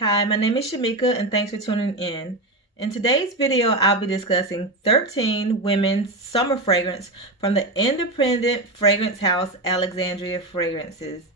Hi, my name is Shamika and thanks for tuning in. In today's video, I'll be discussing 13 women's summer fragrance from the independent fragrance house Alexandria Fragrances.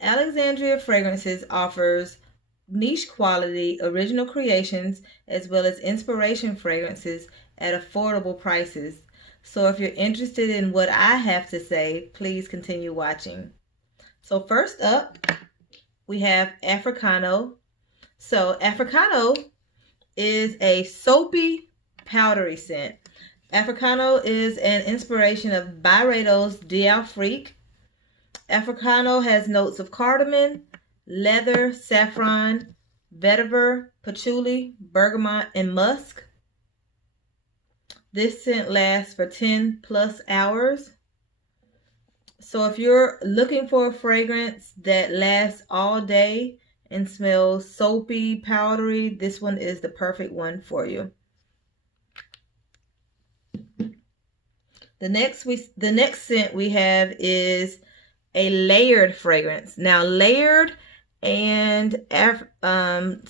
Alexandria Fragrances offers niche quality, original creations, as well as inspiration fragrances at affordable prices. So if you're interested in what I have to say, please continue watching. So first up, we have Africano. So Africano is a soapy, powdery scent. Africano is an inspiration of Byredo's D'Afrique. Africano has notes of cardamom, leather, saffron, vetiver, patchouli, bergamot, and musk. This scent lasts for 10 plus hours. So if you're looking for a fragrance that lasts all day and smells soapy, powdery, this one is the perfect one for you. The next scent we have is a layered fragrance. Now Layered and Alexandria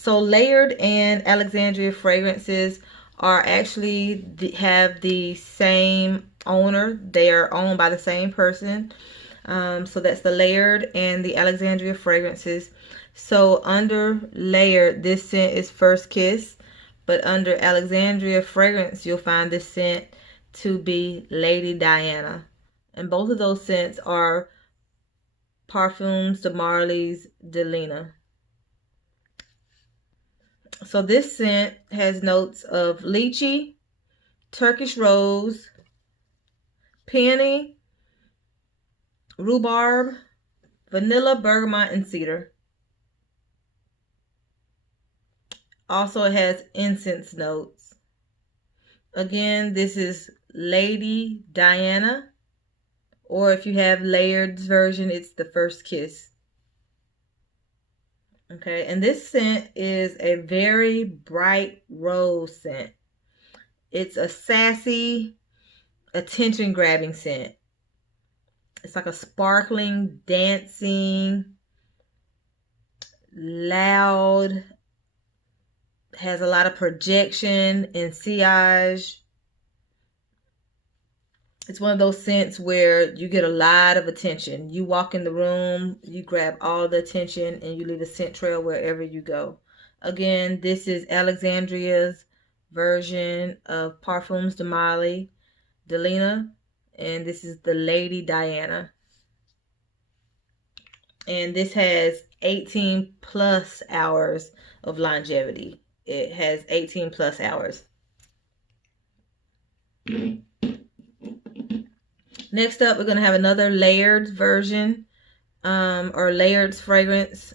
Fragrances are actually have the same owner. They are owned by the same person. So that's the Layered and the Alexandria Fragrances. So under Layered, this scent is First Kiss, but under Alexandria Fragrance, you'll find this scent to be Lady Diana. And both of those scents are Parfums de Marly's Delina. So this scent has notes of lychee, Turkish rose, peony, rhubarb, vanilla, bergamot, and cedar. Also, it has incense notes. Again, this is Lady Diana, or if you have Layered's version, it's the First Kiss. Okay, and this scent is a very bright rose scent. It's a sassy, attention-grabbing scent. It's like a sparkling, dancing, loud, has a lot of projection and sillage. It's one of those scents where you get a lot of attention. You walk in the room, you grab all the attention, and you leave a scent trail wherever you go. Again, this is Alexandria's version of Parfums de Marly, Delina, and this is the Lady Diana. And this has 18 plus hours of longevity. It has 18 plus hours. Next up, we're going to have another Layered version or Layered's fragrance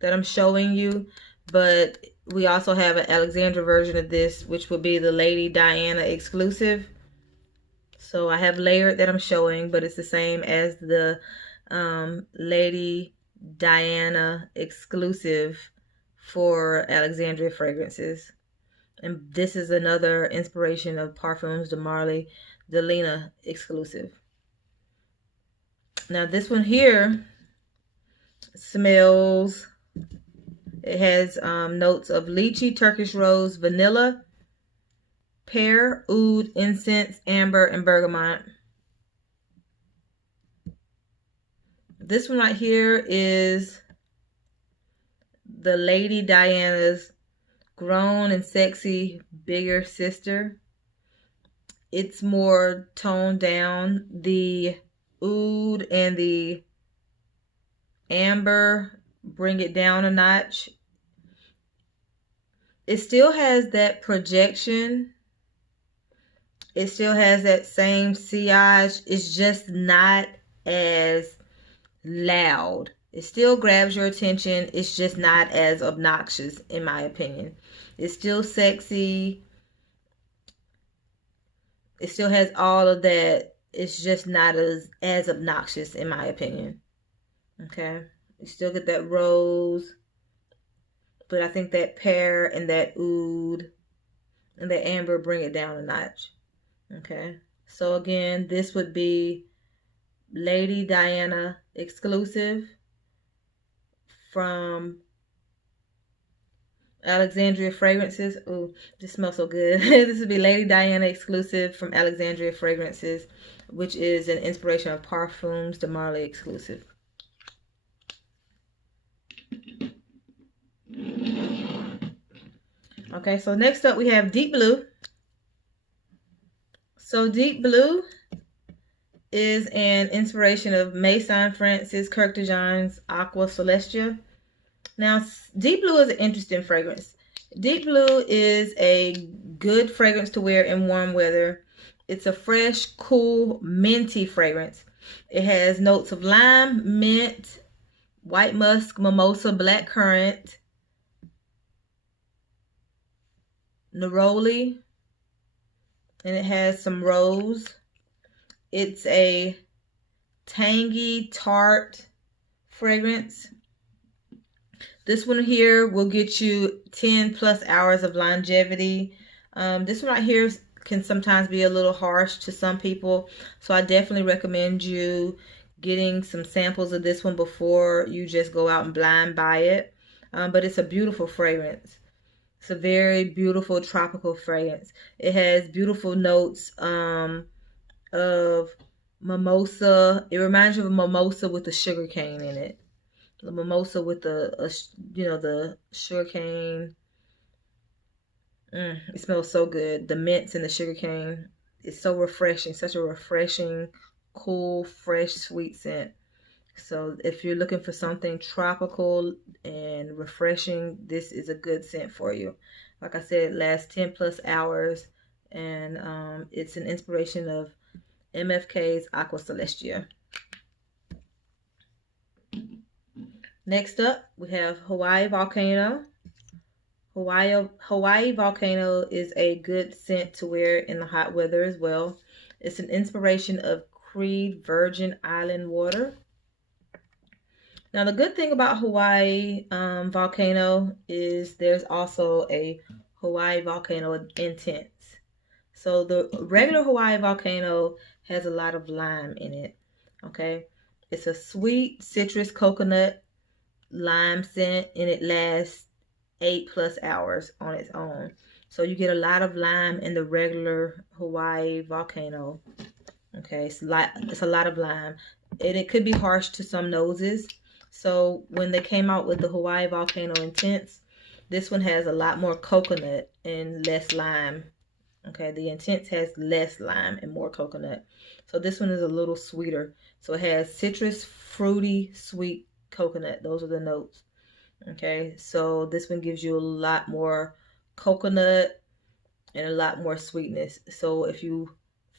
that I'm showing you. But we also have an Alexandria version of this, which would be the Lady Diana exclusive. So I have Layered that I'm showing, but it's the same as the Lady Diana exclusive for Alexandria Fragrances. And this is another inspiration of Parfums de Marly, Delina exclusive. Now this one here smells, it has notes of lychee, Turkish rose, vanilla, pear, oud, incense, amber, and bergamot. This one right here is the Lady Diana's grown and sexy bigger sister. It's more toned down. The oud and the amber bring it down a notch. It still has that projection. It still has that same sillage. It's just not as loud. It still grabs your attention. It's just not as obnoxious, in my opinion. It's still sexy. It still has all of that. It's just not as obnoxious, in my opinion. Okay. You still get that rose. But I think that pear and that oud and that amber bring it down a notch. Okay. So again, this would be Lady Diana exclusive from Alexandria Fragrances. Ooh, this smells so good. This would be Lady Diana exclusive from Alexandria Fragrances, which is an inspiration of Parfums de Marly exclusive. Okay, so next up we have Deep Blue. So Deep Blue is an inspiration of Maison Francis Kurkdjian's Aqua Celestia. Now, Deep Blue is an interesting fragrance. Deep Blue is a good fragrance to wear in warm weather. It's a fresh, cool, minty fragrance. It has notes of lime, mint, white musk, mimosa, black currant, neroli, and it has some rose. It's a tangy, tart fragrance. This one here will get you 10 plus hours of longevity. This one right here can sometimes be a little harsh to some people, so I definitely recommend you getting some samples of this one before you just go out and blind buy it. But it's a beautiful fragrance. It's a very beautiful tropical fragrance. It has beautiful notes of mimosa. It reminds you of a mimosa with a sugar cane in it. The mimosa with the sugar cane. It smells so good. The mints and the sugar cane. It's so refreshing. Such a refreshing, cool, fresh, sweet scent. So if you're looking for something tropical and refreshing, this is a good scent for you. Like I said, it lasts 10 plus hours, and it's an inspiration of MFK's Aqua Celestia. Next up, we have Hawaii Volcano. Hawaii Volcano is a good scent to wear in the hot weather as well. It's an inspiration of Creed Virgin Island water. Now, the good thing about Hawaii Volcano is there's also a Hawaii Volcano Intense. So the regular Hawaii Volcano has a lot of lime in it, okay? It's a sweet citrus coconut lime scent, and it lasts 8 plus hours on its own. So you get a lot of lime in the regular Hawaii Volcano. Okay, it's a lot of lime, and it could be harsh to some noses. So when they came out with the Hawaii Volcano Intense, this one has a lot more coconut and less lime. Okay, the Intense has less lime and more coconut. So this one is a little sweeter. So it has citrus, fruity, sweet coconut. Those are the notes. Okay, so this one gives you a lot more coconut and a lot more sweetness. So if you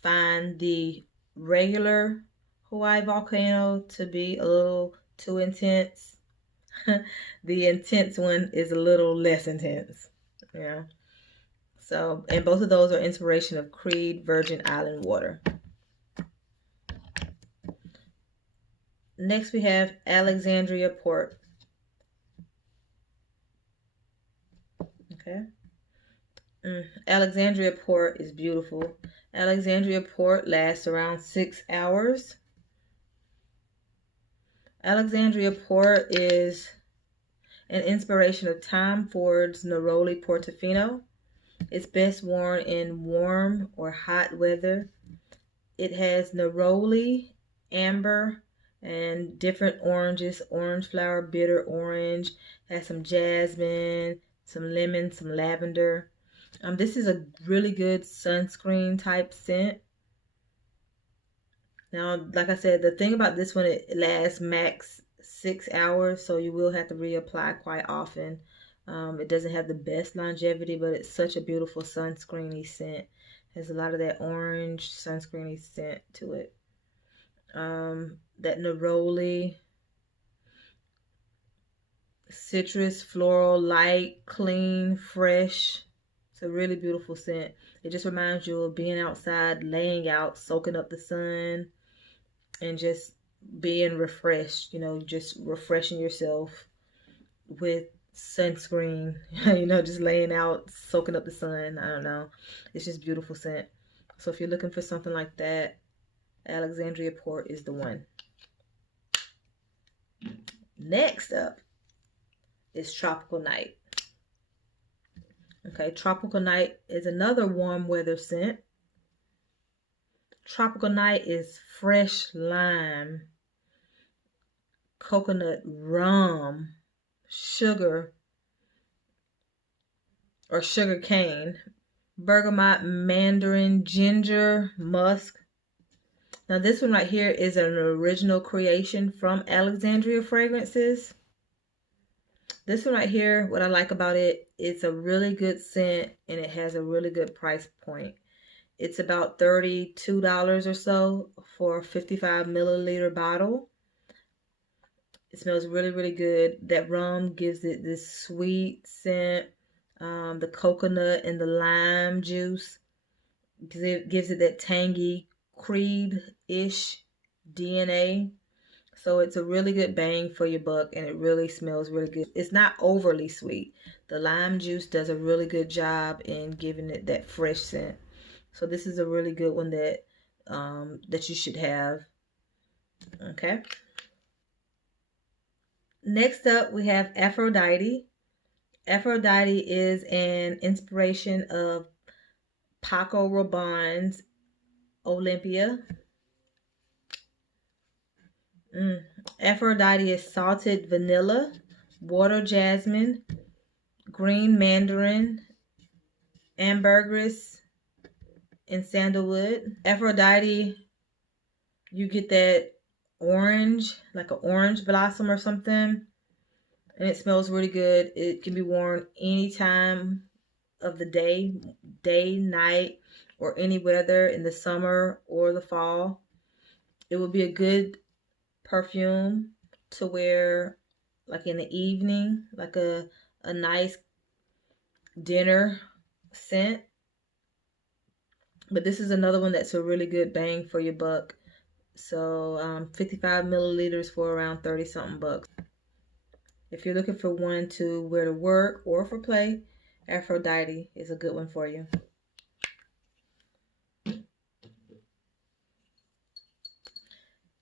find the regular Hawaii Volcano to be a little too intense, the Intense one is a little less intense. Yeah. So, and both of those are inspiration of Creed Virgin Island water. Next we have Alexandria Port. Okay. Alexandria Port is beautiful. Alexandria Port lasts around 6 hours. Alexandria Port is an inspiration of Tom Ford's Neroli Portofino. It's best worn in warm or hot weather. It has neroli, amber, and different oranges. Orange flower, bitter orange. Has some jasmine, some lemon, some lavender. This is a really good sunscreen type scent. Now, like I said, the thing about this one, it lasts max 6 hours, so you will have to reapply quite often. It doesn't have the best longevity, but it's such a beautiful sunscreeny scent. Has a lot of that orange sunscreeny scent to it. That neroli, citrus, floral, light, clean, fresh. It's a really beautiful scent. It just reminds you of being outside, laying out, soaking up the sun, and just being refreshed, just refreshing yourself with sunscreen, just laying out, soaking up the sun. I don't know. It's just beautiful scent. So if you're looking for something like that, Alexandria Port is the one. Next up is Tropical Night. Okay, Tropical Night is another warm weather scent. Tropical Night is fresh lime, coconut rum, sugar or sugar cane, bergamot, mandarin, ginger, musk. Now this one right here is an original creation from Alexandria Fragrances. This one right here, what I like about it, it's a really good scent and it has a really good price point. It's about $32 or so for a 55 milliliter bottle. It smells really, really good. That rum gives it this sweet scent. The coconut and the lime juice gives it that tangy creed-ish DNA. So it's a really good bang for your buck and it really smells really good. It's not overly sweet. The lime juice does a really good job in giving it that fresh scent. So this is a really good one that that you should have. Okay. Next up, we have Aphrodite. Aphrodite is an inspiration of Paco Rabanne's Olympia. Aphrodite is salted vanilla, water jasmine, green mandarin, ambergris, and sandalwood. Aphrodite, you get that orange, like an orange blossom or something, and it smells really good. It can be worn any time of the day, night, or any weather in the summer or the fall. It would be a good perfume to wear like in the evening, like a nice dinner scent. But this is another one that's a really good bang for your buck. So 55 milliliters for around 30 something bucks. If you're looking for one to wear to work or for play, Aphrodite is a good one for you.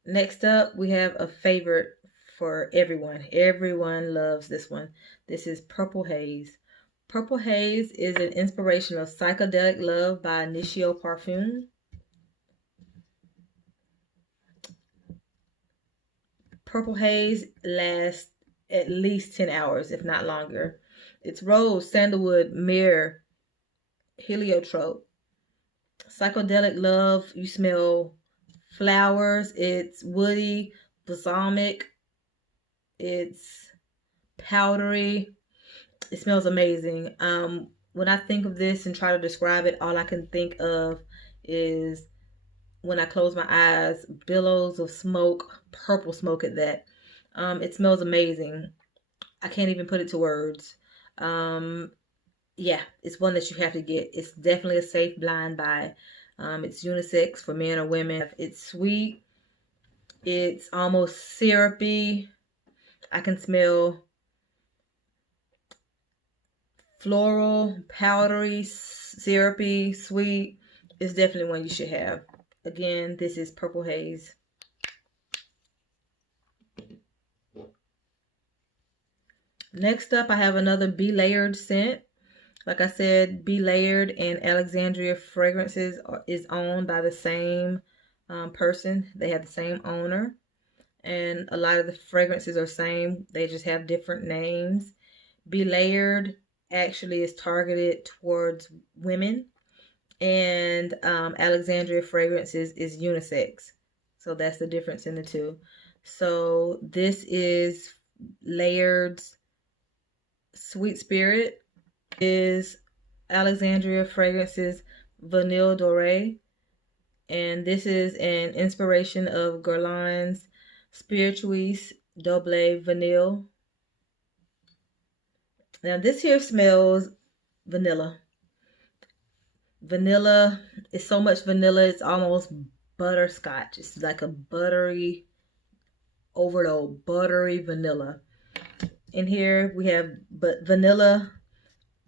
Next up, we have a favorite for everyone. Everyone loves this one. This is Purple Haze. Purple Haze is an inspiration of Psychedelic Love by Initio Parfum. Purple Haze lasts at least 10 hours, if not longer. It's rose, sandalwood, myrrh, heliotrope. Psychedelic Love, you smell flowers. It's woody, balsamic. It's powdery. It smells amazing. When I think of this and try to describe it, all I can think of is when I close my eyes, billows of smoke, purple smoke at that. It smells amazing. I can't even put it to words. Yeah, it's one that you have to get. It's definitely a safe blind buy. It's unisex for men or women. It's sweet. It's almost syrupy. I can smell floral, powdery, syrupy, sweet. It's definitely one you should have. Again, this is Purple Haze. Next up, I have another Be Layered scent. Like I said, Be Layered and Alexandria Fragrances is owned by the same person. They have the same owner. And a lot of the fragrances are same. They just have different names. Be Layered actually is targeted towards women. And Alexandria Fragrances is unisex. So that's the difference in the two. So this is Layered's Sweet Spirit. Is Alexandria Fragrances Vanille Doré. And this is an inspiration of Guerlain's Spirituous Double Vanille. Now this here smells vanilla. Vanilla is so much vanilla, it's almost butterscotch. It's like a buttery, overload, buttery vanilla. In here we have vanilla,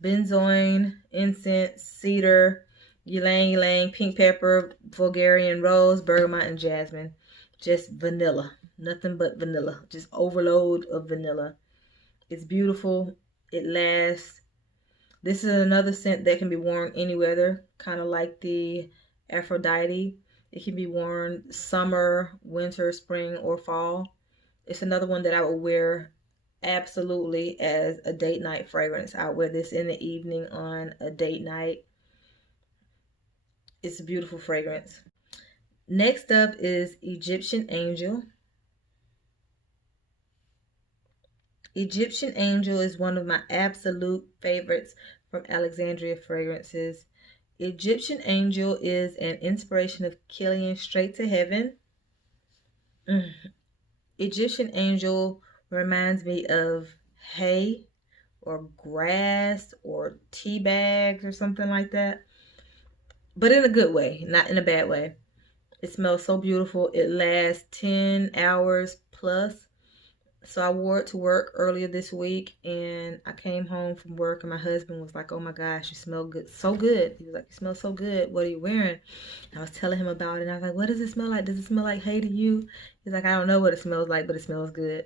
benzoin, incense, cedar, ylang ylang, pink pepper, Bulgarian rose, bergamot, and jasmine. Just vanilla. Nothing but vanilla. Just overload of vanilla. It's beautiful. It lasts This is another scent that can be worn any weather, kind of like the Aphrodite. It can be worn summer, winter, spring, or fall. It's another one that I would wear absolutely as a date night fragrance. I wear this in the evening on a date night. It's a beautiful fragrance. Next up is Egyptian Angel. Egyptian Angel is one of my absolute favorites from Alexandria Fragrances. Egyptian Angel is an inspiration of Killian Straight to Heaven. Egyptian Angel reminds me of hay or grass or tea bags or something like that. But in a good way, not in a bad way. It smells so beautiful. It lasts 10 hours plus. So I wore it to work earlier this week, and I came home from work, and my husband was like, "Oh my gosh, you smell good, so good." He was like, "You smell so good. What are you wearing?" And I was telling him about it, and I was like, "What does it smell like? Does it smell like hay to you?" He's like, "I don't know what it smells like, but it smells good."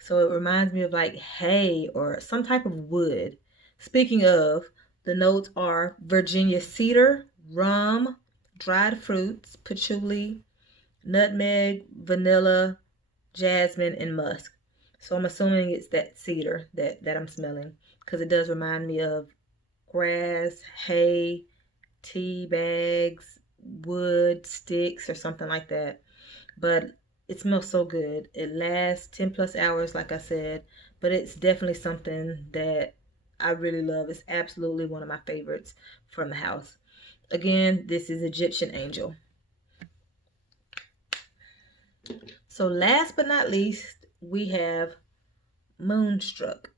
So it reminds me of like hay or some type of wood. Speaking of, the notes are Virginia cedar, rum, dried fruits, patchouli, nutmeg, vanilla, jasmine, and musk. So I'm assuming it's that cedar that I'm smelling, because it does remind me of grass, hay, tea bags, wood, sticks, or something like that. But it smells so good. It lasts 10 plus hours, like I said, but it's definitely something that I really love. It's absolutely one of my favorites from the house. Again, this is Egyptian Angel. So last but not least, we have Moonstruck.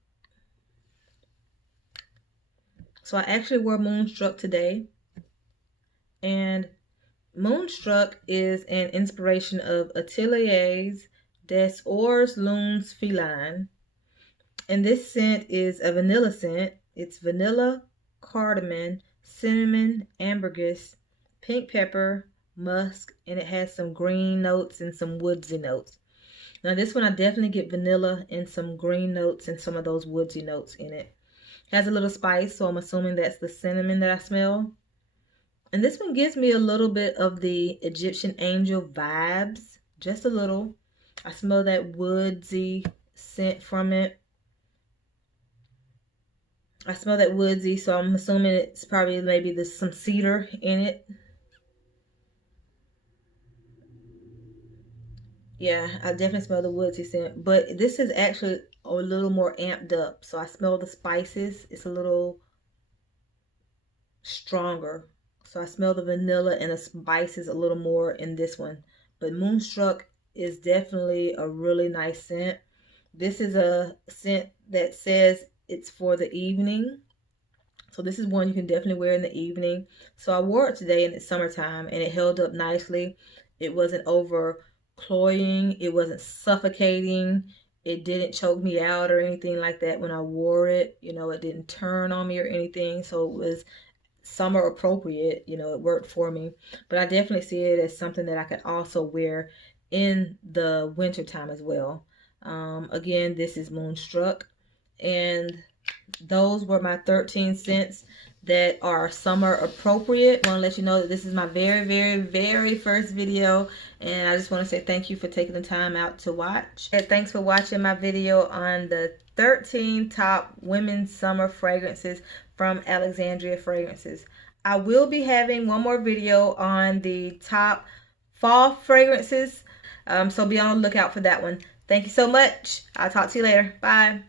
So I actually wore Moonstruck today, and Moonstruck is an inspiration of Atelier's Des Ors Lunes Feline, and this scent is a vanilla scent. It's vanilla, cardamom, cinnamon, ambergris, pink pepper, musk, and it has some green notes and some woodsy notes. Now this one I definitely get vanilla and some green notes and some of those woodsy notes in it. It has a little spice, so I'm assuming that's the cinnamon that I smell. And this one gives me a little bit of the Egyptian Angel vibes, just a little. I smell that woodsy scent from it. I smell that woodsy, so I'm assuming it's probably maybe there's some cedar in it. Yeah, I definitely smell the woodsy scent, but this is actually a little more amped up. So I smell the spices. It's a little stronger. So I smell the vanilla and the spices a little more in this one. But Moonstruck is definitely a really nice scent. This is a scent that says it's for the evening. So this is one you can definitely wear in the evening. So I wore it today in the summertime, and it held up nicely. It wasn't over cloying. It wasn't suffocating. It didn't choke me out or anything like that when I wore it. You know, it didn't turn on me or anything. So it was summer appropriate. You know, it worked for me. But I definitely see it as something that I could also wear in the winter time as well. Again, this is Moonstruck, and those were my 13 scents that are summer appropriate. I want to let you know that this is my very first video, and I just want to say thank you for taking the time out to watch. And thanks for watching my video on the 13 top women's summer fragrances from Alexandria Fragrances. I will be having one more video on the top fall fragrances, so be on the lookout for that one. Thank you so much. I'll talk to you later. Bye.